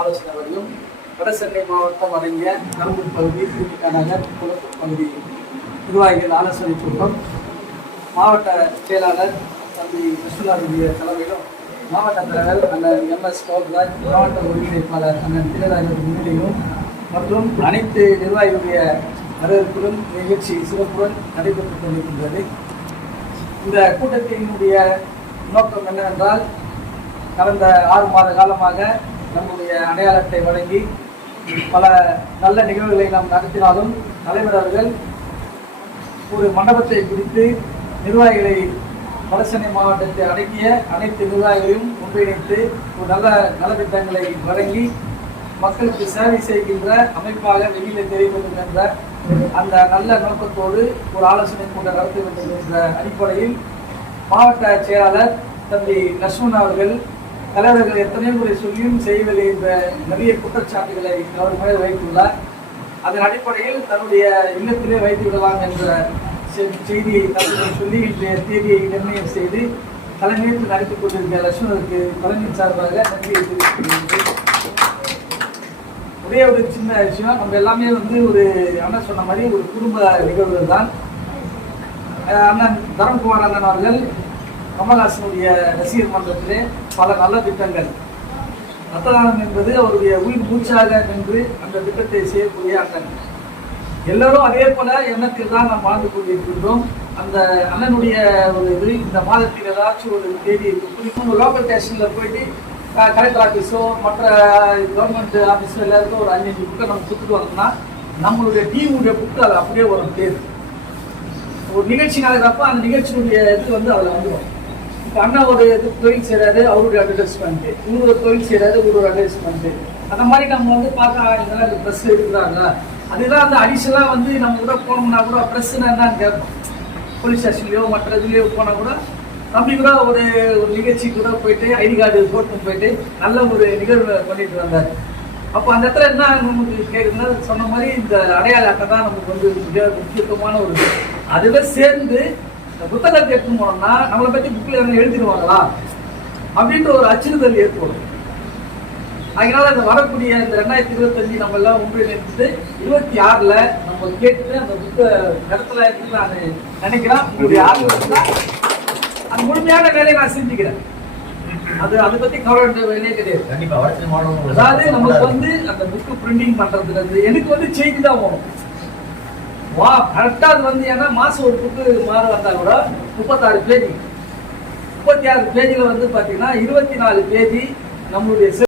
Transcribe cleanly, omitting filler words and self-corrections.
ஆலோசனை வரையும் வடசென்னை மாவட்டம் அடங்கிய கரும்பூர் பகுதி, நகர், குளத்தூர் பகுதி நிர்வாகிகள் ஆலோசனை கூட்டம் மாவட்ட செயலாளர் தம்பி கிருஷ்ணராஜுடைய தலைமையிலும், மாவட்ட தலைவர் அண்ணன் MS கௌர்ராஜ், மாவட்ட ஒருங்கிணைப்பாளர் அண்ணன் திலராஜர் முன்னிலையிலும் மற்றும் அனைத்து நிர்வாகிகளுடைய வரவேற்புடன் நிகழ்ச்சி சிறப்புடன் நடைபெற்றுக் கொண்டிருக்கின்றது. இந்த கூட்டத்தினுடைய நோக்கம் என்னவென்றால், கடந்த 6 மாத காலமாக நம்முடைய அடையாள அட்டை வழங்கி பல நல்ல நிகழ்வுகளை நாம் நடத்தினாலும் தலைவர் அவர்கள் ஒரு மண்டபத்தை குறித்து நிர்வாகிகளை வடசென்னை மாவட்டத்தை அடங்கிய அனைத்து நிர்வாகிகளையும் ஒன்றிணைத்து ஒரு நல்ல நலத்திட்டங்களை வழங்கி மக்களுக்கு சேவை செய்கின்ற அமைப்பாக வெளியில் தெரிய வேண்டும் என்ற அந்த நல்ல நோக்கத்தோடு ஒரு ஆலோசனை கூட்டம் நடத்த வேண்டும் என்ற அடிப்படையில் மாவட்ட செயலாளர் தம்பி லட்சுமணன் அவர்கள் தலைவர்கள் எத்தனையோ முறை சொல்லியும் செய்யவில்லை என்ற நிறைய குற்றச்சாட்டுகளை அவர் மேல் வைத்துள்ளார். அதன் அடிப்படையில் தன்னுடைய இல்லத்திலே வைத்து விடலாம் என்ற செய்தியை தலைவர் சொல்லி இன்றைய தேதியை நிர்ணயம் செய்து தலைமையேற்று நடத்திக் கொண்டிருக்கிற லட்சுமணருக்கு தலைமையின் சார்பாக நன்றியை தெரிவித்துக் ஒரே ஒரு சின்ன விஷயம், நம்ம எல்லாமே ஒரு அண்ணன் சொன்ன மாதிரி ஒரு குடும்ப நிகழ்வுகள் தான். அண்ணன் தரம்குமார் அண்ணன் அவர்கள் கமல்ஹாசனுடைய ரசிகர் மன்றத்திலே பல நல்ல திட்டங்கள், ரத்த தானம் என்பது அவருடைய உயிர் மூச்சாக நின்று அந்த திட்டத்தை செய்யக்கூடிய அண்ணன். எல்லோரும் அதே போல எண்ணத்தில் தான் நாம் வாழ்ந்து கொண்டிருக்கின்றோம். அந்த அண்ணனுடைய ஒரு இது இந்த மாதத்தில் ஏதாச்சும் ஒரு தேதி குறிப்பிட்ட லோக்கல் ஸ்டேஷனில் போயிட்டு கலெக்டர் ஆஃபீஸோ மற்ற கவர்மெண்ட் ஆஃபீஸோ எல்லாருக்கும் ஒரு 5 புக்கை நம்ம கொடுத்துட்டு வந்தோம்னா நம்மளுடைய டீமுடைய புக்கு அது அப்படியே ஒரு பேர் ஒரு நிகழ்ச்சி நடக்கிறப்ப அந்த நிகழ்ச்சியுடைய இது அதில் வந்துடும். இப்போ அண்ணன் ஒரு தொழில் செய்கிறாரு, அவருடைய அட்வர்டைஸ்மெண்ட்டு, இவர் ஒரு தொழில் செய்கிறாரு, ஒரு அட்வர்டைஸ்மெண்ட்டு, அந்த மாதிரி நம்ம பார்த்தா இதெல்லாம் இந்த ப்ரெஸ் எடுக்கிறாங்க. அதுதான் அந்த அடிஷனலாக நம்ம கூட போனோம்னா கூட ப்ரெஸ்ஸுன்னா என்னன்னு கேட்போம். போலீஸ் ஸ்டேஷன்லையோ மற்ற இதுலேயோ போனால் கூட தம்பி கூட ஒரு நிகழ்ச்சி கூட போயிட்டு ஐடி கார்டு போட்டு போயிட்டு நல்ல ஒரு நிகழ்வு பண்ணிட்டு வந்தார். அப்போ அந்த இடத்துல என்ன நமக்கு கேட்குதுன்னா, சொன்ன மாதிரி இந்த அடையாள அட்டை தான் நமக்கு மிக முக்கியத்துவமான ஒரு இது. அதில் சேர்ந்து இந்த புத்தகத்தை எடுத்துன்னு போனோம்னா நம்மளை பற்றி புக்கில் என்ன எழுதிடுவாங்களா அப்படின்ற ஒரு அச்சுறுத்தல் ஏற்படும். அதனால இந்த வரக்கூடிய இந்த 2025 நம்ம எல்லாம் ஒன்றிணைந்து 26ல் நம்ம கேட்டு அந்த புத்த இடத்துல நான் நினைக்கிறேன். உங்களுடைய ஆர்வம் அந்த முழுமையான வேலையை நான் செஞ்சுக்கிறேன். அதை பத்தி கவலை வேலையே கிடையாது. அதாவது நமக்கு அந்த புக்கு பிரிண்டிங் பண்றதுல இருந்து எனக்கு செய்தி தான் போகணும். கரெக்டா அது ஏன்னா மாசம் ஒரு புக்கு மாற வந்தா கூட 36 பேஜ், 36 பேஜில் பாத்தீங்கன்னா 24 பேஜ் நம்மளுடைய